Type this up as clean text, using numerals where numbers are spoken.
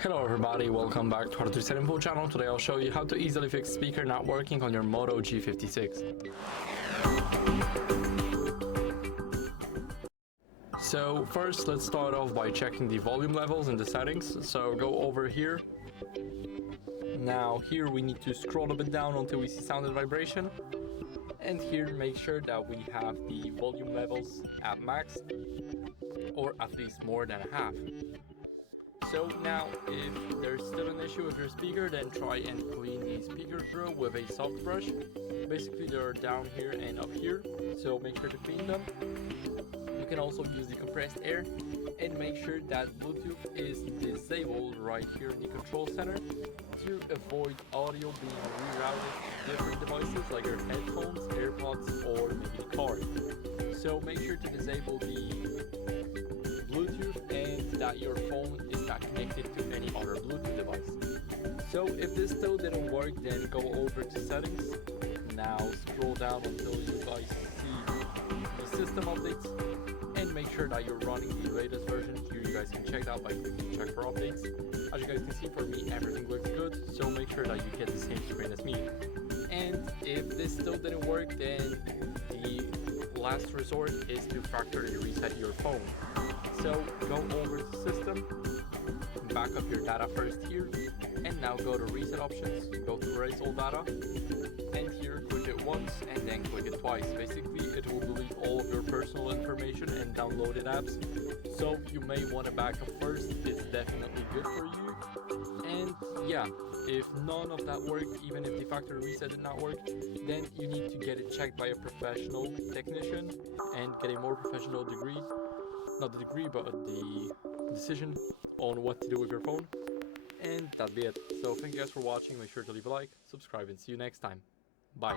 Hello everybody, welcome back to HardReset.Info channel. Today I'll show you how to easily fix speaker not working on your Moto G56. So first let's start off by checking the volume levels in the settings. So go over here. Now here we need to scroll a bit down until we see sound and vibration. And here make sure that we have the volume levels at max or at least more than half. So now, if there's still an issue with your speaker, then try and clean the speaker through with a soft brush. Basically, they're down here and up here, so make sure to clean them. You can also use the compressed air and make sure that Bluetooth is disabled right here in the control center to avoid audio being rerouted to different devices like your headphones, AirPods, or maybe the car. So make sure to disable the Bluetooth and that your phone is not connected to any other Bluetooth device. So if this still didn't work, then go over to settings. Now scroll down until you guys see the system updates and make sure that you're running the latest version. Here you guys can check that by clicking check for updates. As you guys can see, for me everything looks good, so make sure that you get the same screen as me. And if this still didn't work, then the last resort is to factory reset your phone. So go over to system, back up your data first here, and now go to reset options, go to erase all data, and here click it once and then click it twice. Basically it will delete all of your personal information and downloaded apps, so you may want to back up first. It's definitely good for you. And yeah, if none of that worked, even if the factory reset did not work, then you need to get it checked by a professional technician and get a more professional degree. Not the degree, but the decision on what to do with your phone. And that'd be it. So thank you guys for watching. Make sure to leave a like, subscribe, and see you next time. Bye.